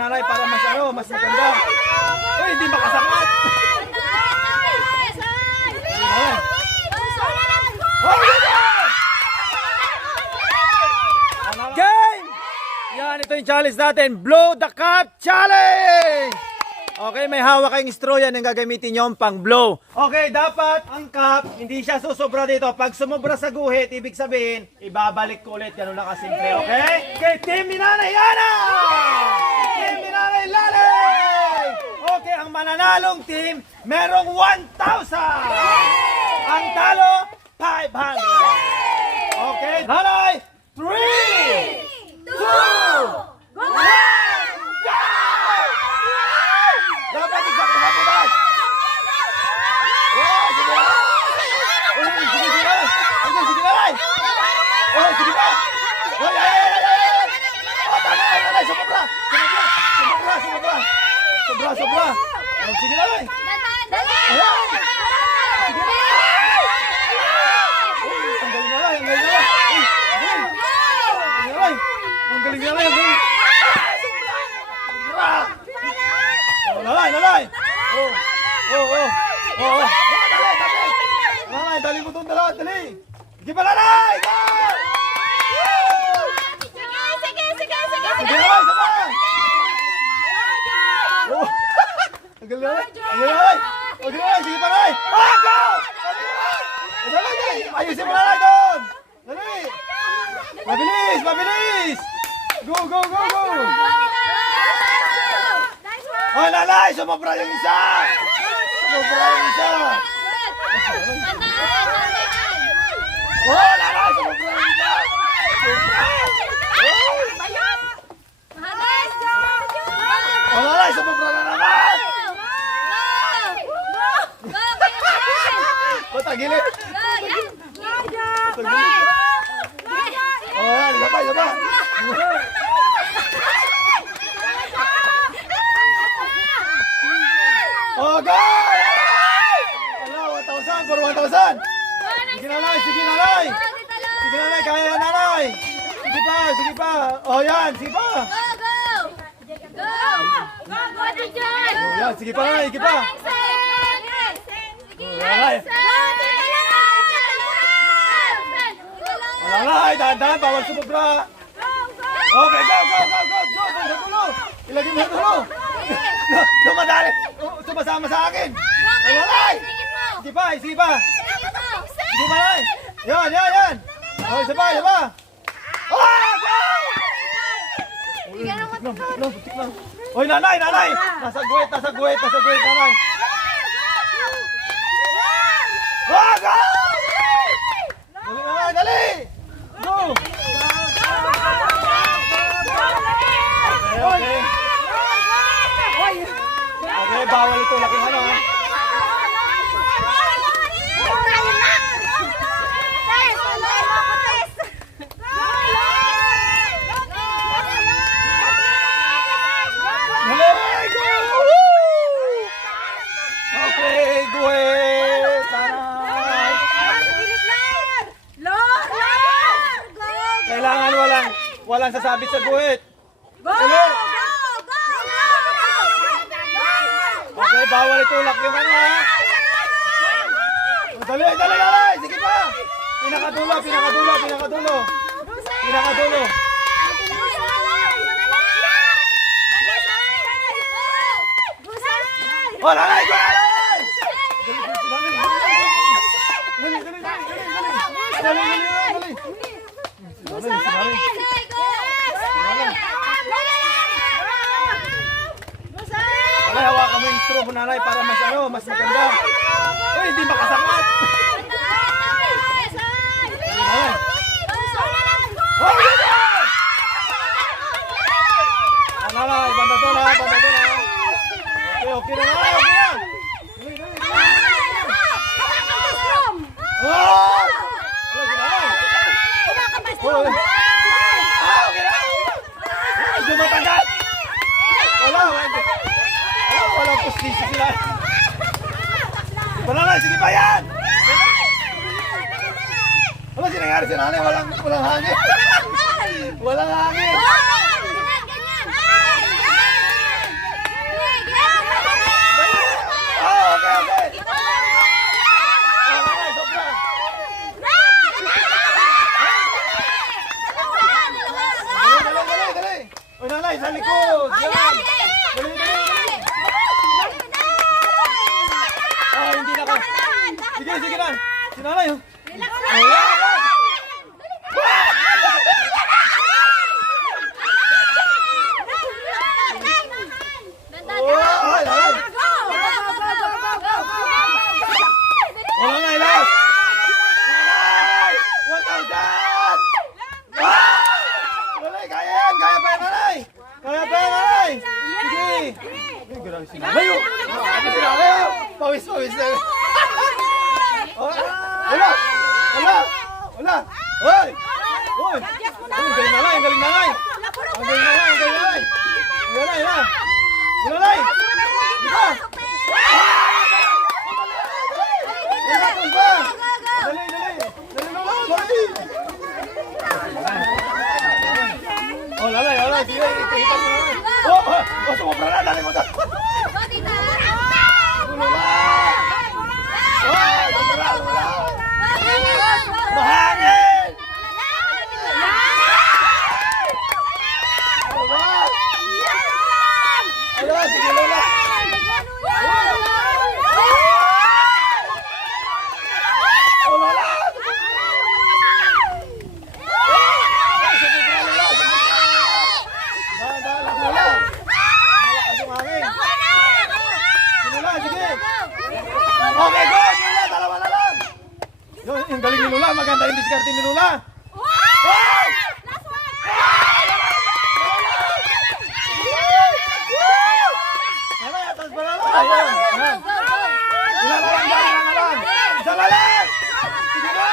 nanay para mas mas maganda. Uy, hindi makasakat. Game! Yan, ito yung challenge natin. Blow the cup challenge! Okay, may hawak kayong straw yan yung gagamitin nyo pang blow. Okay, dapat ang cup, hindi siya susobra dito. Pag sumobra sa guhit, ibig sabihin, ibabalik ko ulit. Ganun lang kasimple, okay? Okay, Team ni Nanay Ana! Team ni Nanay Lalay! Okay, ang mananalong team, merong 1,000! Ang talo, 500! Okay, Nanay, 3, 2, 1! Dapat exact na hapunan! Oh, sige na! Oh, sige na! Okay, sige na! Oh, sige na! Oh, ay! Oh, tanay! Sobra! Sobra! Oh, sige na! Ayan! Sige na! Ang galing na! Ang galing na! Nanay! Nanay, dali mo itong dala, dali! Sige pa, nanay! Sige, nanay, isa pa! Ang galing, nanay! Sige pa, nanay! Go! Dali! Ayusin mo, nanay, doon! Dali! Mabilis! Go! Oh, nanay! Sumobra yung isa! Oh, nanay! Sumobra yung isa! Oh, nanay! Sumobra na naman! Patagilid! Oh, yan! Isa pa! Oh, go! Ala, 1,000 for 1,000. Sige nanay! Kaya yan, nanay! Sige pa! Oh, yan! Sige pa! Oh, yan! Sige pa, nanay! Sige pa! Nanay! Nanay! Dahan-dahan! Bawal sumubra! Okay, go! Sa dulo! Ilagay mo sa dulo! Dumadali! Sumasama sa akin! Nanay! Sige pa! Sige pa, nanay! Yan! Oh, isa pa! Oh, go! Butik lang. Oy, nanay! Nasa guwit, nanay! Oh, go! Dali! Go! Okay, bawal ito. Laking ano, ha? Okay, guhit! Taray! Kailangan walang sasabit sa guhit. Okay, bawal itulak yung ano, ha? Dali! Sige pa! Pinakadulo! Oh, nanay! Nanay, hawakan mo yung straw mo, nanay, para mas maganda. Uy, hindi makasakat. Nanay, banda to na. Okay na. Dumatagal! Walang pustisyo sila. Sige pa yan! Ano sinangyari sa nanay? Walang hangin. Walang hangin. Sige, sige na. Si nanay, oh. Relax Oh, yan, yan. Oh, ay, ay. Wala na, ilas. Nanay! 1,000! Nanay, kaya yan! Kaya pa yan, nanay! Kaya pa yan, nanay! Sige! Ay, grabe si nanay, oh! Grabe si nanay, oh! Pawis, pawis na. Oh, wala! Wala! Wala! Hoy! Hoy! Ang galing nanay! Ang galing nanay! Ang galing nanay! Ang galing nanay! Wala na, wala! Wala na! Di ba? Dali, dali! Dali, dali! Oh, lalay, lalay! Sige, itahitan mo lalay! Oh, oh! Oh, sumobra na! Dali mo to! Ululay! Oh, sumobra! Ululay! Mahangin! Ululay! Ululay! Sige, lola! Okay, go! Lula, dalawa na lang! Yung galing ni Lula, maganda yung diskarte ni Lula! Hoy! Nanay, atas ba na lang? Ayan, yan. Ilan na lang, dali na lang! Isa na lang! Sige na!